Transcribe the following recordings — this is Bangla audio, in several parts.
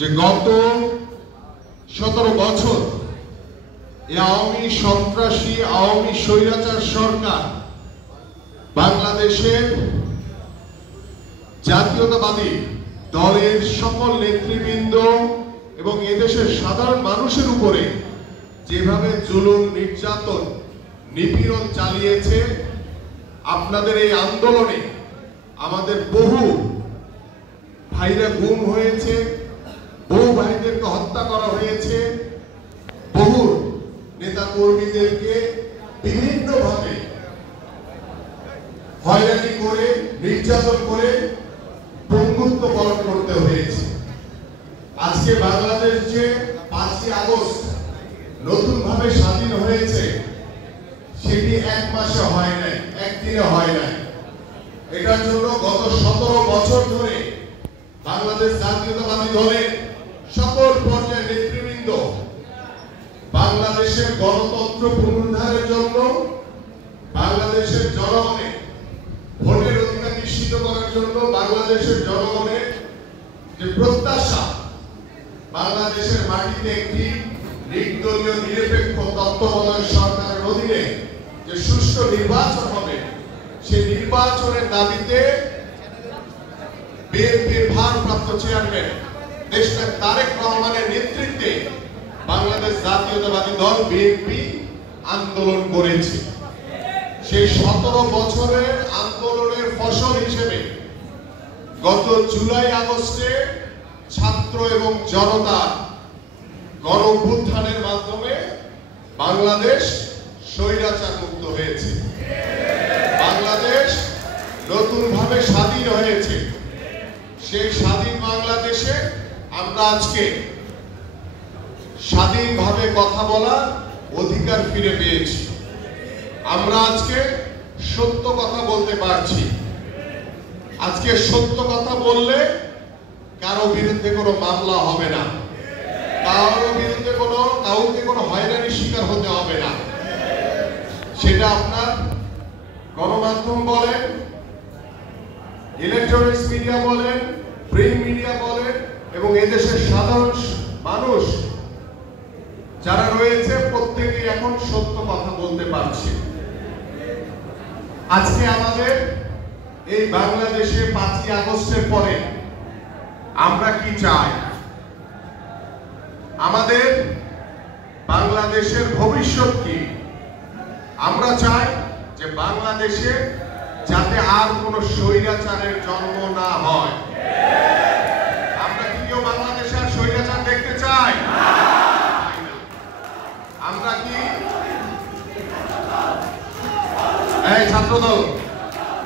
যে গত 17 বছর এই আওয়ামী সন্ত্রাসী আওয়ামী স্বৈরাচার সরকার বাংলাদেশের জাতীয়তাবাদী দলের সকল নেতৃবৃন্দ এবং এদেশের সাধারণ মানুষের উপরে যেভাবে জুলুম নির্যাতন নিপীড়ন চালিয়েছে, আপনাদের এই আন্দোলনে আমাদের বহু ভাইরা গুম হয়েছে, বহু ভাইদেরকে হত্যা করা হয়েছে, বহু নেতা কর্মীদেরকে বিভিন্নভাবে হয়রানি করে নির্যাতন করে পঙ্গুত্ব বরণ করতে হয়েছে। আজকে বাংলাদেশ যে 5ই আগস্ট নতুন ভাবে স্বাধীন হয়েছে সেটি এক মাসে হয় নাই, একদিনে হয় নাই। এটার জন্য গত 17 বছর ধরে বাংলাদেশ জাতীয়তাবাদী দলের সকল পর্যায়ের নেতৃবৃন্দ বাংলাদেশের গণতন্ত্র পুনরুদ্ধারের জন্য, বাংলাদেশের জনগণের ভোটের অধিকার নিশ্চিত করার জন্য, বাংলাদেশের জনগণের যে প্রত্যাশা বাংলাদেশের মাটিতে একটি নির্দলীয় নিরপেক্ষ তত্ত্বাবধায়ক সরকারের অধীনে যে সুষ্ঠু নির্বাচন হবে, সেই নির্বাচনের দাবিতে বিএনপির ভারপ্রাপ্ত চেয়ারম্যান দেশনায়ক তারেক রহমানের নেতৃত্বে বাংলাদেশ জাতীয়তাবাদী দল বিএনপি আন্দোলন করেছে। সেই 17 বছরের আন্দোলনের ফসল হিসেবে গত জুলাই আগস্টে ছাত্র এবং জনতা গণ অভ্যুত্থানের মাধ্যমে বাংলাদেশ স্বৈরাচার মুক্ত হয়েছে, বাংলাদেশ নতুনভাবে স্বাধীন হয়েছে। সেই স্বাধীন বাংলাদেশে আমরা আজকে স্বাধীনভাবে কথা বলার অধিকার ফিরে পেয়েছি। আমরা আজকে সত্য কথা বলতে পারছি। আজকে সত্য কথা বললে কারো বিরুদ্ধে কোনো মামলা হবে না, কারো বিরুদ্ধে কাউকে কোনো হয়রানির শিকার হতে হবে না। সেটা আপনার গণমাধ্যম বলেন, ইলেকট্রনিক্স মিডিয়া বলেন, প্রিন্ট মিডিয়া বলেন, এবং এদেশের সাধারণ মানুষ যারা রয়েছে প্রত্যেকেই এখন সত্য কথা বলতে পারছে। আজকে আমাদের এই বাংলাদেশে 5ই আগস্টের পরে আমরা কি চাই? আমাদের বাংলাদেশের ভবিষ্যৎ কি? আমরা চাই যে বাংলাদেশে যাতে আর কোনো স্বৈরাচারের জন্ম না হয়। আমরা কি কেউ বাংলাদেশে আর স্বৈরাচার দেখতে চাই? আমরা কি এই ছাত্রদল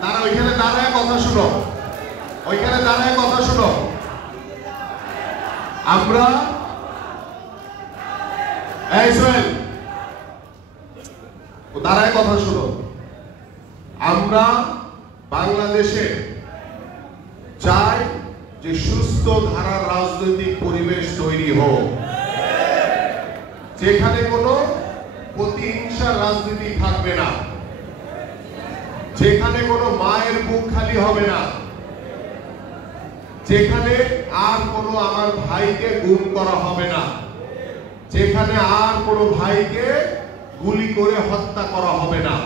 তারা ওইখানে দাঁড়ায় কথা শুনো, ওইখানে দাঁড়ায় কথা শুনো। আমরা এই সোহেল দাঁড়ায় কথা শুনো। আমরা বাংলাদেশে চাই যে সুস্থ ধারার রাজনৈতিক পরিবেশ তৈরি হোক, যেখানে কোনো প্রতিহিংসার রাজনীতি থাকবে না, যেখানে কোনো মায়ের বুক খালি হবে না, যেখানে আর কোনো আমার ভাইকে গুম করা হবে না, যেখানে আর কোনো ভাইকে গুলি করে হত্যা করা হবে না,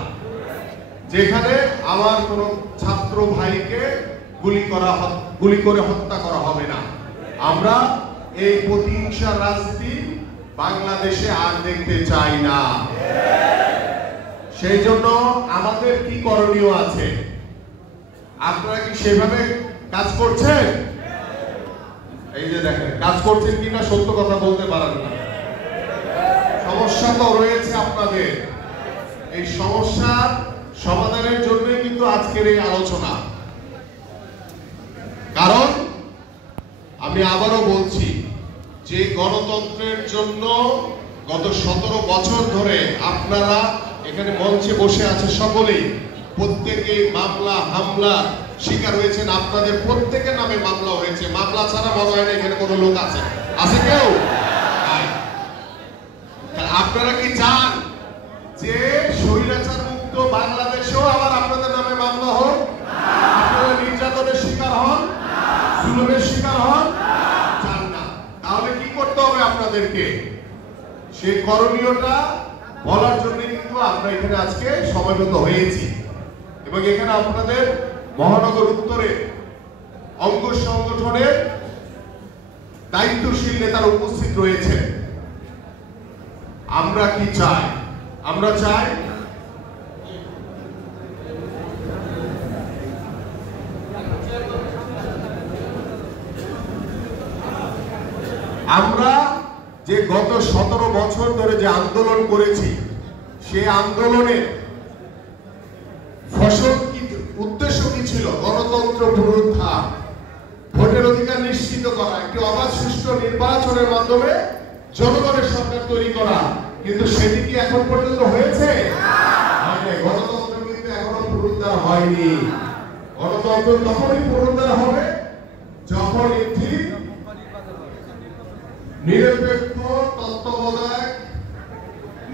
যেখানে আমার কোনো ছাত্র ভাইকে গুলি করে হত্যা করা হবে না। আমরা এই প্রতিহিংসার রাজনীতি বাংলাদেশে আর দেখতে চাই না। সেই জন্য আমাদের কি করণীয় আছে? আপনারা কি সেভাবে কাজ করছেন? এই যে দেখেন কাজ করছেন কিনা সত্য কথা বলতে পারেন না। সমস্যা তো রয়েছে আপনাদের, এই সমস্যার সমাধানের জন্যই কিন্তু আজকের এই আলোচনা। কারণ আমি আবারও বলছি যে গণতন্ত্রের জন্য গত 17 বছর ধরে আপনারা এখানে মঞ্চে বসে আছে সকলেই, প্রত্যেকে মামলা হামলা শিকার হয়েছেন। আপনাদের প্রত্যেকের নামে মামলা হয়েছে, মামলা ছাড়া মনে হয় না এখানে কোনো লোক আছে? আছে কেউ? আপনারা কি চান যে স্বৈরাচার মুক্ত বাংলাদেশেও আবার আপনাদের নামে মামলা হোক, আপনারা নির্যাতনের শিকার হন, জুলুমের শিকার হন? চান না। আপনাদেরকে, সেই করণীয়টা বলার জন্য কিন্তু আমরা এখানে আজকে সমবেত হয়েছি এবং এখানে আপনাদের মহানগর উত্তরে অঙ্গ সংগঠনের দায়িত্বশীল নেতারা উপস্থিত রয়েছেন। আমরা কি চাই? আমরা চাই আমরা যে গত 17 বছর ধরে যে আন্দোলন করেছি, সেই আন্দোলনের ফসল কি, উদ্দেশ্য কি ছিল? গণতন্ত্র পুনরুদ্ধার, ভোটের অধিকার নিশ্চিত করা, একটি অবাধ সুষ্ঠু নির্বাচনের মাধ্যমে জনগণের সরকার তৈরি করা। কিন্তু সেটি কি এখন পর্যন্ত হয়েছে? গণতন্ত্র কিন্তু এখনো পুনরুদ্ধার হয়নি। গণতন্ত্র তখনই পুনরুদ্ধার হবে যখন একটি নিরপেক্ষ তত্ত্বাবধায়ক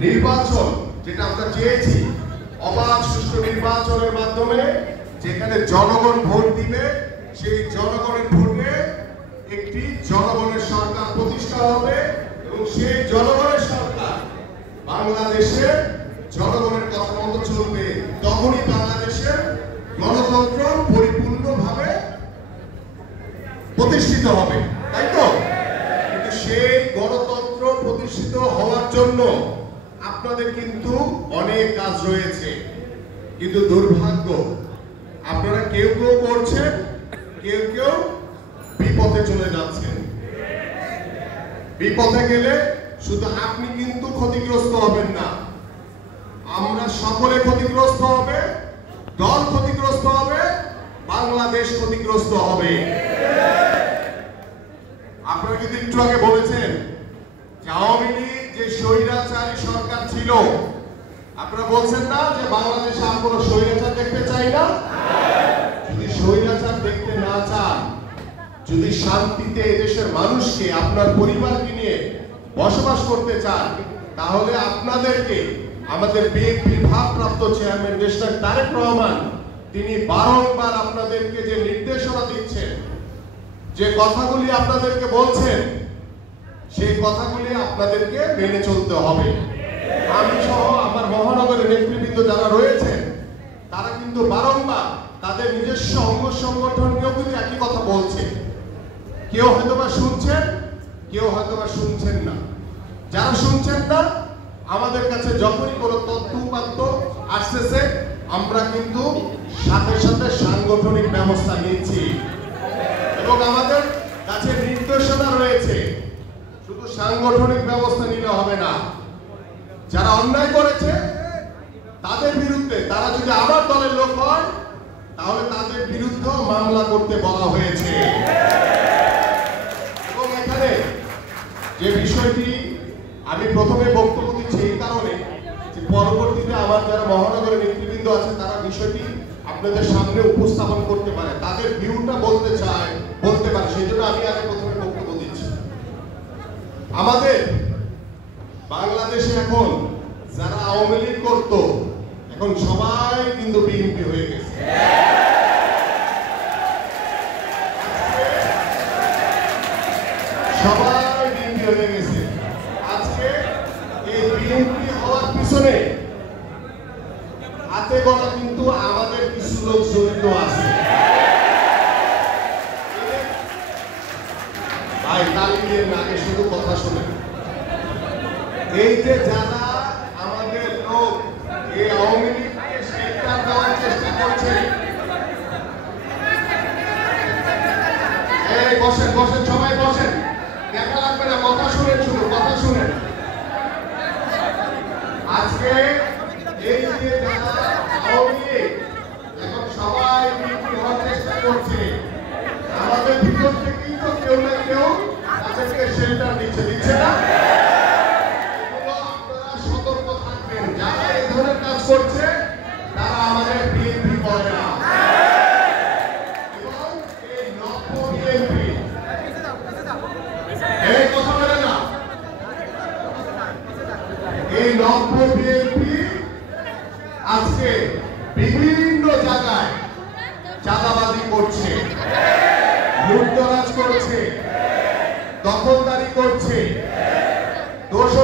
নির্বাচন, যেটা আমরা চেয়েছি, অবাধ সুষ্ঠু নির্বাচনের মাধ্যমে যেখানে জনগণ ভোট দিবে, সেই জনগণের ভোটে একটি জনগণের সরকার প্রতিষ্ঠা হবে এবং সেই জনগণের সরকার বাংলাদেশের জনগণের কথা মতো চলবে। তখনই বাংলাদেশের গণতন্ত্র পরিপূর্ণভাবে প্রতিষ্ঠিত হবে, তাই তো? কিন্তু সেই গণতন্ত্র প্রতিষ্ঠিত হওয়ার জন্য আপনাদের কিন্তু অনেক কাজ রয়েছে। কিন্তু দুর্ভাগ্য, আপনারা কেউ কেউ করছেন, কেউ কেউ বিপথে চলে যাচ্ছেন। বিপথে গেলে শুধু আপনি কিন্তু ক্ষতিগ্রস্ত হবেন না, আমরা সকলে ক্ষতিগ্রস্ত হবে, দল ক্ষতিগ্রস্ত হবে, বাংলাদেশ ক্ষতিগ্রস্ত হবে। আপনারা কিন্তু একটু আগে বলেছেন যে আওয়ামী লীগ যে স্বৈরাচারী সরকার ছিল, আপনারা বলছেন না যে বাংলাদেশে আর কোনো স্বৈরাচার দেখতে চাই না? যদি স্বৈরাচার দেখতে না চান, যদি শান্তিতে এদেশের মানুষকে, আপনার পরিবারকে নিয়ে বসবাস করতে চান, তাহলে আপনাদেরকে আমাদের বিএনপির ভারপ্রাপ্ত চেয়ারম্যান দেশনায়ক তারেক রহমান তিনি বারংবার আপনাদেরকে যে নির্দেশনা দিচ্ছেন, যে কথাগুলি আপনাদেরকে বলছেন, সেই কথাগুলি আপনাদেরকে মেনে চলতে হবে। আমি সহ আমার মহানগরের নেতৃবৃন্দ যারা রয়েছেন, তারা কিন্তু বারংবার তাদের নিজস্ব অঙ্গ সংগঠনকেও কিন্তু একই কথা বলছে। কেউ হয়তোবা শুনছেন, কেউ হয়তোবা শুনছেন না। যারা শুনছেন না, আমাদের কাছে যখনই কোনো তথ্য উপাত্ত আসতেছে, আমরা কিন্তু সাথে সাথে সাংগঠনিক ব্যবস্থা নিচ্ছি এবং আমাদের কাছে নির্দেশনা রয়েছে। শুধু সাংগঠনিক ব্যবস্থা নিলে হবে না, যারা অন্যায় করেছে তাদের বিরুদ্ধে, তারা যদি আবার দলের লোক হয়, তাহলে তাদের বিরুদ্ধে মামলা করতে বলা হয়েছে। এবং এখানে যে বিষয়টি আমি প্রথমে বক্তব্য দিচ্ছি এই কারণে যে পরবর্তীতে আমার যারা মহানগরের নেতৃবৃন্দ আছে, তারা বিষয়টি আপনাদের সামনে উপস্থাপন করতে পারে, তাদের ভিউটা বলতে চায়, বলতে পারে, সেই জন্য আমি আগে প্রথমে বক্তব্য দিচ্ছি। আমাদের বাংলাদেশে এখন যারা আওয়ামী লীগ করত, এখন সবাই কিন্তু বিএনপি হয়ে গেছে। সবাই বিএনপি হয়ে গেছে। আজকে এই বিএনপি হওয়ার পিছনে হাতে গোনা কিন্তু আমাদের কিছু লোক জড়িত আছে। ভাই তালিমের আগে শুধু কথা শোনেন। এই যে যারা আমাদের লোক এই আওয়ামী লীগকে শেল্টার দেওয়ার চেষ্টা করছে, এই বসেন বসেন, সবাই বসেন, দেখা লাগবে না, কথা শুনেন, শুধু কথা শুনেন। আজকে এই যে যারা আওয়ামী লীগ এখন সবাই বিএনপি হওয়ার চেষ্টা করছে, আমাদের ভিতর থেকেই তো কেউ না কেউ তাদেরকে শেল্টার দিচ্ছে, দিচ্ছে না? আপনারা সতর্ক থাকবেন, যারা এই ধরনের কাজ করছে তারা আমাদের বিএনপি করে না। এবং এই নব্য বিএনপি, এই কথা বলে না, এই নব্য বিএনপি আজকে বিভিন্ন জায়গায় চাঁদাবাজি করছে, লুটতরাজ করছে, দখলদারি করছে,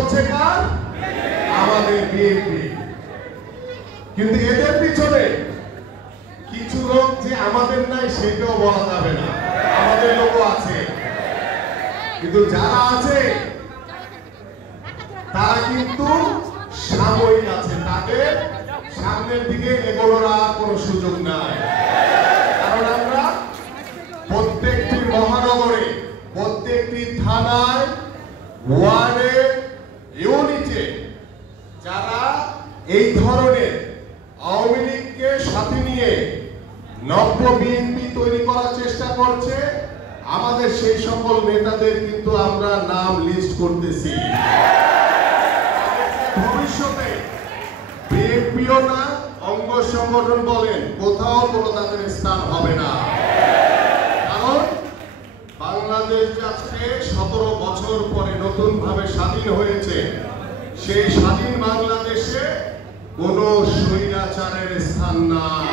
হচ্ছে কার? আমাদের বিএনপি। কিন্তু এদের পিছনে কিছু লোক যে আমাদের নাই সেটাও বলা যাবে না, আমাদের লোকও আছে। কিন্তু যারা আছে তারা কিন্তু সাময়িক আছে, তাদের সামনের দিকে এগোনোর আর কোনো সুযোগ নাই। কারণ আমরা প্রত্যেকটি মহানগরে, প্রত্যেকটি থানায়, ওয়ার্ডে, ইউনিটে যারা এই ধরনের আওয়ামী লীগকে সাথে নিয়ে নব্য বিএনপি তৈরি করার চেষ্টা করছে, আমাদের সেই সকল নেতাদের কিন্তু আমরা নাম লিস্ট করতেছি। ভবিষ্যতে বিএনপিও না, অঙ্গ সংগঠন বলেন, কোথাও কোনো তাদের স্থান হবে না। কারণ বাংলাদেশ আজকে 17 বছর পরে নতুন ভাবে স্বাধীন হয়েছে। সেই স্বাধীন বাংলাদেশে কোনো স্বৈরাচারের স্থান নাই।